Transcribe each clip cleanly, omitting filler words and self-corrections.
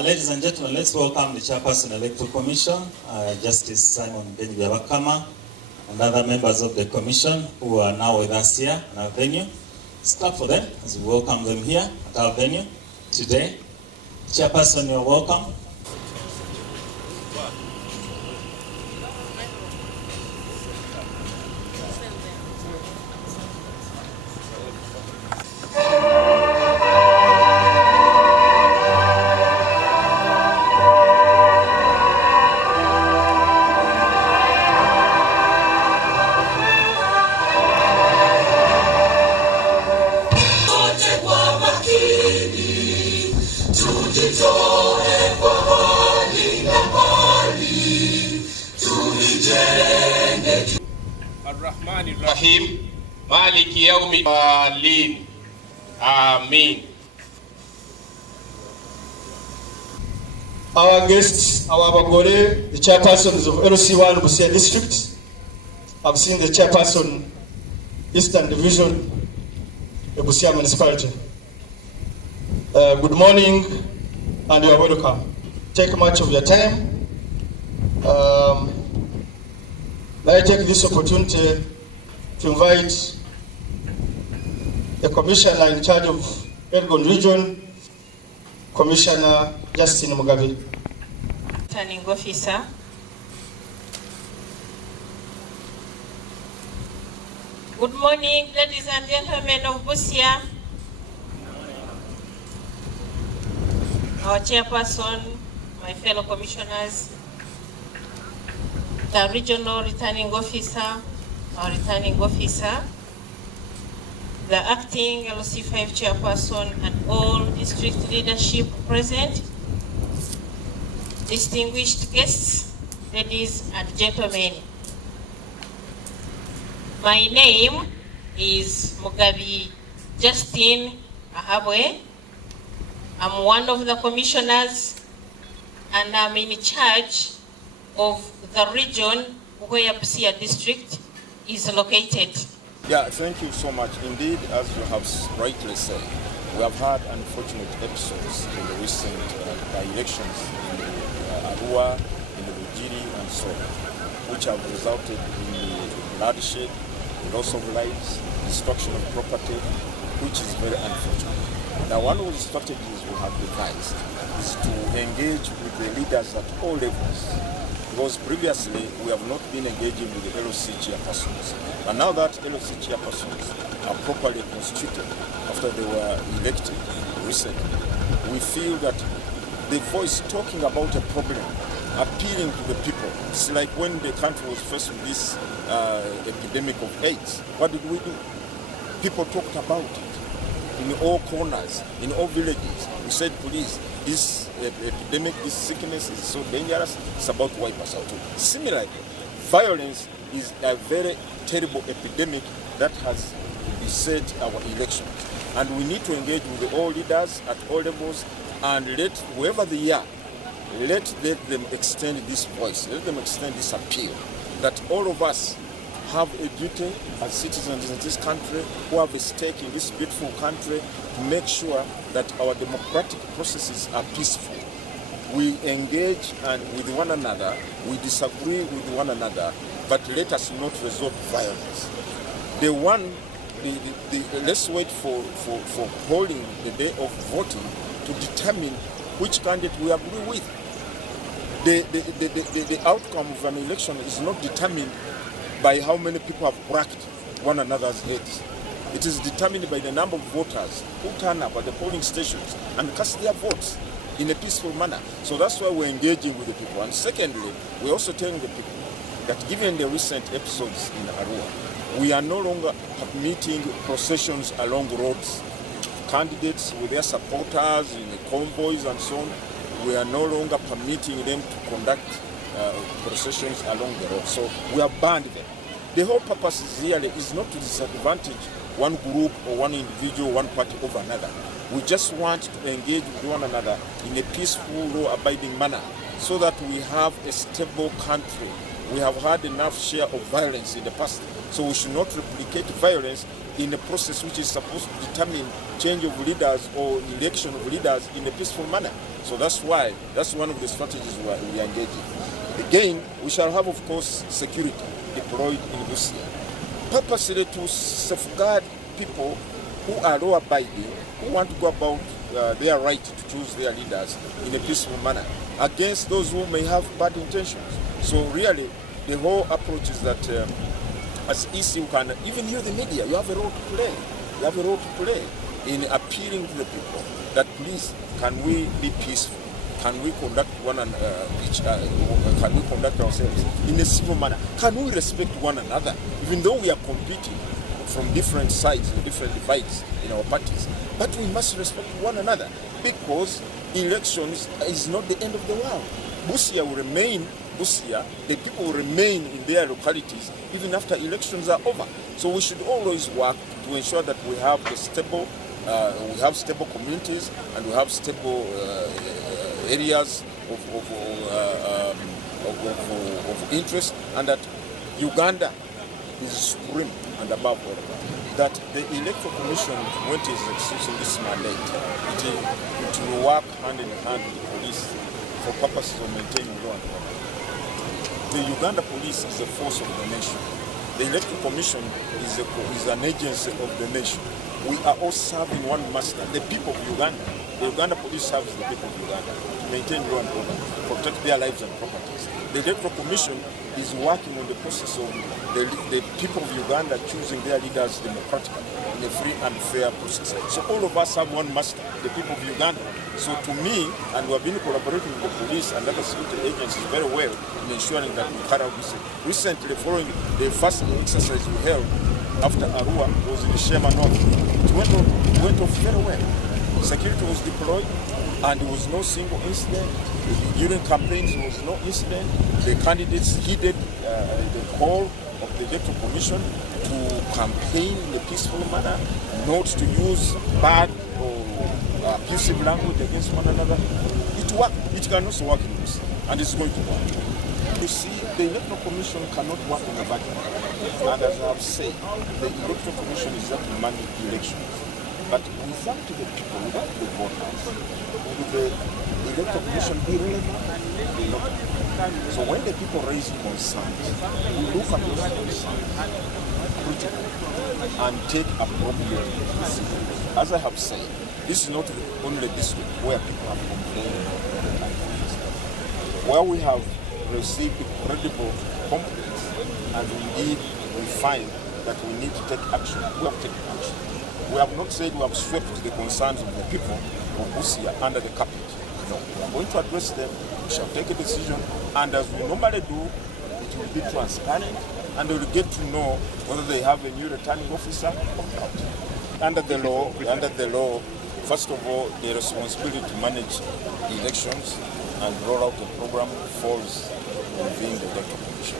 Ladies and gentlemen, let's welcome the Chairperson Electoral Commission, Justice Simon Benjamin, and other members of the Commission who are now with us here in our venue. Let's clap for them as we welcome them here at our venue today. Chairperson, you're welcome. Rahim Maliki Yaumi Walin. Amen. Our guests, our Bagore, the chairpersons of LC1 Busia District. I've seen the chairperson, Eastern Division, the Busia Municipality. Good morning and you are welcome. Take much of your time. I take this opportunity to invite the Commissioner in charge of Elgon Region, Commissioner Justin Mugabe. Returning Officer. Good morning, ladies and gentlemen of Busia. Our chairperson, my fellow commissioners, the regional returning officer, our returning officer, the acting LC5 chairperson, and all district leadership present, distinguished guests, ladies and gentlemen. My name is Mugabe Justin Ahabwe. I'm one of the commissioners and I'm in charge of the region where Busia district is located. Yeah, thank you so much. Indeed, as you have rightly said, we have had unfortunate episodes in the recent by-elections in the Arua, in the Bujiri, and so on, which have resulted in the bloodshed, loss of lives, destruction of property, which is very unfortunate. Now, one of the strategies we have devised is to engage with the leaders at all levels, because previously we have not been engaging with the LOC chairpersons. And now that LOC chairpersons are properly constituted after they were elected recently, we feel that the voice talking about a problem, appealing to the people, it's like when the country was faced with this epidemic of AIDS. What did we do? People talked about it in all corners, in all villages. We said, please, this epidemic, this sickness is so dangerous, it's about to wipe us out. Similarly, violence is a very terrible epidemic that has beset our elections. And we need to engage with all leaders at all levels and let whoever they are, let them extend this voice, let them extend this appeal that all of us have a duty as citizens in this country who have a stake in this beautiful country to make sure that our democratic processes are peaceful. We engage with one another, we disagree with one another, but let us not resort to violence. Let's wait for polling the day of voting to determine which candidate we agree with. The outcome of an election is not determined by how many people have cracked one another's heads. It is determined by the number of voters who turn up at the polling stations and cast their votes in a peaceful manner. So that's why we're engaging with the people. And secondly, we're also telling the people that given the recent episodes in Arua, we are no longer permitting processions along roads. Candidates with their supporters in the convoys and so on, we are no longer permitting them to conduct processions along the road. So we have banned them. The whole purpose is not to disadvantage one group or one individual, one party over another. We just want to engage with one another in a peaceful, law-abiding manner so that we have a stable country. We have had enough share of violence in the past, so we should not replicate violence in a process which is supposed to determine change of leaders or election of leaders in a peaceful manner. So that's why, that's one of the strategies we are engaging. Again, we shall have, of course, security deployed in Busia, purposely to safeguard people who are law-abiding, who want to go about their right to choose their leaders in a peaceful manner, against those who may have bad intentions. So really, the whole approach is that as EC, you can, even you, the media, you have a role to play. You have a role to play in appealing to the people that please, can we be peaceful? Can we conduct can we conduct ourselves in a civil manner? Can we respect one another, even though we are competing from different sides, different divides in our parties? But we must respect one another, because elections is not the end of the world. Busia will remain Busia. The people will remain in their localities even after elections are over. So we should always work to ensure that we have a stable, stable communities, and we have stable areas of interest, and that Uganda is supreme and above all. That the Electoral Commission, when it is exercising this mandate, it will work hand in hand with the police for purposes of maintaining law and order. The Uganda police is a force of the nation. The Electoral Commission is an agency of the nation. We are all serving one master, the people of Uganda. The Uganda police serves the people of Uganda to maintain law and order, protect their lives and properties. The Electoral Commission is working on the process of the people of Uganda choosing their leaders democratically in a free and fair process. So all of us have one master, the people of Uganda. So to me, and we have been collaborating with the police and other security agencies very well in ensuring that we carry out this. Recently, following the first exercise we held after Arua was in the Shema North, it went off very well. Security was deployed, and there was no single incident. During campaigns, there was no incident. The candidates heeded the call of the Electoral Commission to campaign in a peaceful manner, not to use bad or abusive language against one another. It worked. It can also work in this, and it's going to work. You see, the Electoral Commission cannot work in a vacuum. And as I have said, the Electoral Commission is there to manage elections. But without the people, without the voters, will the Electoral Commission be relevant? So when the people raise concerns, we look at those concerns critically and take appropriate decisions. As I have said, this is not only district where people have complained about where we have received credible complaints, and indeed we find that we need to take action. We have taken action. We have not said we have swept the concerns of the people of Busia under the carpet. No, we are going to address them. We shall take a decision, and as we normally do, it will be transparent, and they will get to know whether they have a new returning officer or not. Under the law, first of all, the responsibility to manage the elections and roll out the program falls within the Electoral Commission.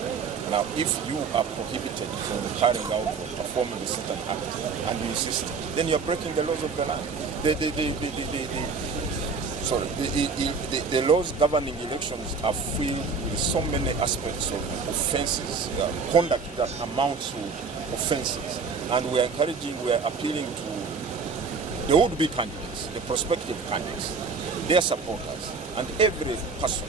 Now, if you are prohibited from carrying out or performing a certain act and you insist, then you are breaking the laws of the land. The laws governing elections are filled with so many aspects of offences, conduct that amounts to offences. And we are appealing to the would-be candidates, the prospective candidates, their supporters, and every person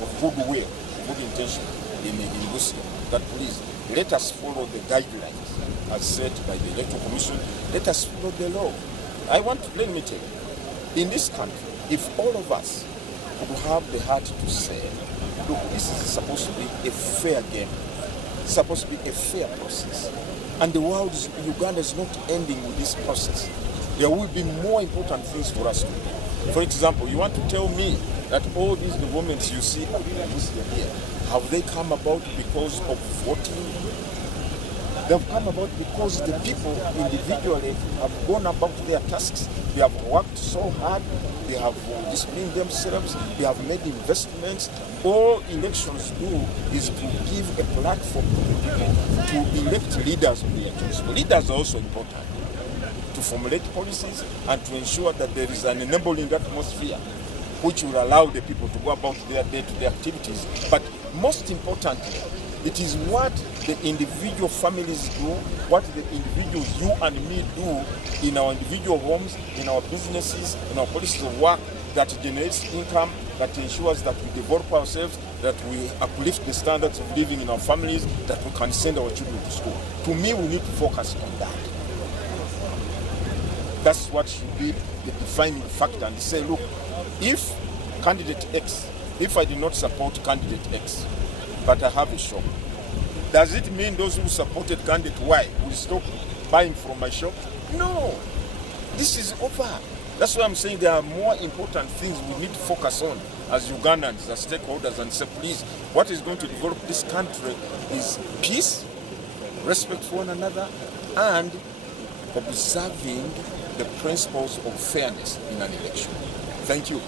of goodwill, good intention in Busia, that please let us follow the guidelines as set by the Electoral Commission. Let us follow the law. Let me tell you, in this country, if all of us would have the heart to say, look, this is supposed to be a fair game, it's supposed to be a fair process, and the world, Uganda is not ending with this process. There will be more important things for us to do. For example, you want to tell me that all these developments you see here, have they come about because of voting? They've come about because the people individually have gone about their tasks. They have worked so hard. They have disciplined themselves. They have made investments. All elections do is to give a platform to the people to elect leaders of their choice. Leaders are also important to formulate policies and to ensure that there is an enabling atmosphere which will allow the people to go about their day-to-day activities. But most importantly, it is what the individual families do, what the individuals, you and me, do in our individual homes, in our businesses, in our places of work, that generates income, that ensures that we develop ourselves, that we uplift the standards of living in our families, that we can send our children to school. To me, we need to focus on that. That's what should be the defining factor, and say, look, if candidate X, if I did not support candidate X, but I have a shop, does it mean those who supported candidate Y will stop buying from my shop? No, this is over. That's why I'm saying there are more important things we need to focus on as Ugandans, as stakeholders, and say, please, what is going to develop this country is peace, respect for one another, and observing the principles of fairness in an election. Thank you.